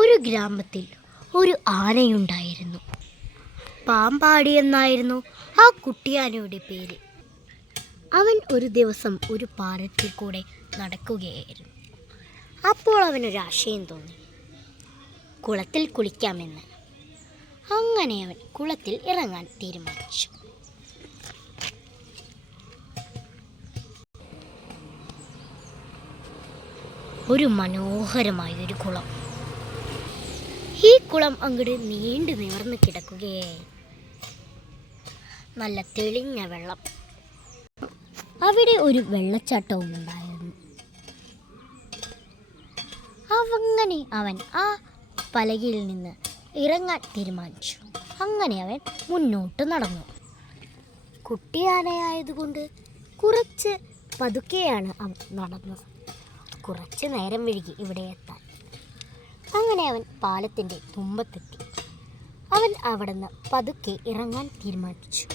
ഒരു ഗ്രാമത്തിൽ ഒരു ആനയുണ്ടായിരുന്നു. പാമ്പാടി എന്നായിരുന്നു ആ കുട്ടിയാനയുടെ പേര്. അവൻ ഒരു ദിവസം ഒരു പാലത്തിൽ കൂടെ നടക്കുകയായിരുന്നു. അപ്പോൾ അവനൊരാശയം തോന്നി, കുളത്തിൽ കുളിക്കാമെന്ന്. അങ്ങനെ അവൻ കുളത്തിൽ ഇറങ്ങാൻ തീരുമാനിച്ചു. ഒരു മനോഹരമായൊരു കുളം. ഈ കുളം അങ്ങോട്ട് നീണ്ടു നിവർന്ന് കിടക്കുകയായി. നല്ല തെളിഞ്ഞ വെള്ളം. അവിടെ ഒരു വെള്ളച്ചാട്ടവും ഉണ്ടായിരുന്നു. അങ്ങനെ അവൻ ആ പലകയിൽ നിന്ന് ഇറങ്ങാൻ തീരുമാനിച്ചു. അങ്ങനെ അവൻ മുന്നോട്ട് നടന്നു. കുട്ടിയാനയായതുകൊണ്ട് കുറച്ച് പതുക്കെയാണ് അവൻ നടന്നത്. കുറച്ച് നേരം വൈകി ഇവിടെ എത്താൻ. അങ്ങനെ അവൻ പാലത്തിൻ്റെ തുമ്പത്തെത്തി. അവൻ അവിടുന്ന് പതുക്കെ ഇറങ്ങാൻ തീരുമാനിച്ചു.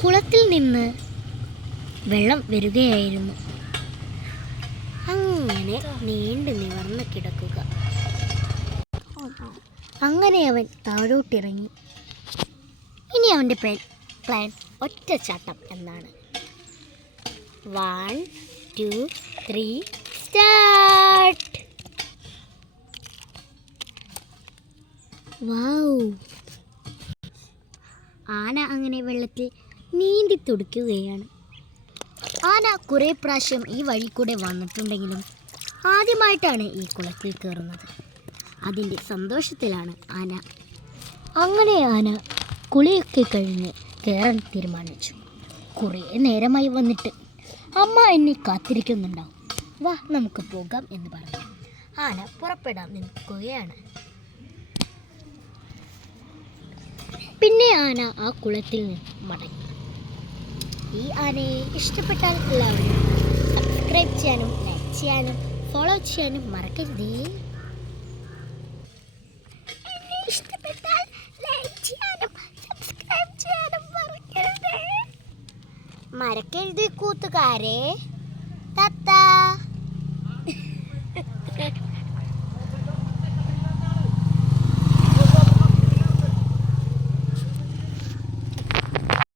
കുളത്തിൽ നിന്ന് വെള്ളം വരികയായിരുന്നു. അങ്ങനെ നീണ്ടു നിവർന്ന് കിടക്കുക. അങ്ങനെ അവൻ താഴോട്ടിറങ്ങി. ഇനി അവൻ്റെ പ്ലാൻ ഒറ്റച്ചാട്ടം എന്നാണ്. 1, 2, 3 സ്റ്റാർട്ട്. വൗ! ആന അങ്ങനെ വെള്ളത്തിൽ നീന്തി തുടിക്കുകയാണ്. ആന കുറേ പ്രാവശ്യം ഈ വഴി കൂടെ വന്നിട്ടുണ്ടെങ്കിലും ആദ്യമായിട്ടാണ് ഈ കുളത്തിൽ കയറുന്നത്. അതിൻ്റെ സന്തോഷത്തിലാണ് ആന. അങ്ങനെ ആന കുളിയൊക്കെ കഴിഞ്ഞ് കയറാൻ തീരുമാനിച്ചു. കുറേ നേരമായി വന്നിട്ട് അമ്മ എന്നെ കാത്തിരിക്കുന്നുണ്ടാവും, വാ നമുക്ക് പോകാം എന്ന് പറഞ്ഞു ആന പുറപ്പെടാൻ നിൽക്കുകയാണ്. പിന്നെ ആന ആ കുളത്തിൽ നിന്ന് മടങ്ങി. ഈ ആനയെ ഇഷ്ടപ്പെട്ടാൽ എല്ലാവരും സബ്സ്ക്രൈബ് ചെയ്യാനും ലൈക്ക് ചെയ്യാനും ഫോളോ ചെയ്യാനും മറക്കരുതേ. ഇഷ്ടപ്പെട്ടാൽ ലൈക്ക് ചെയ്യാനും സബ്സ്ക്രൈബ് ചെയ്യാനും മറക്കരുതേ കൂട്ടുകാരെ.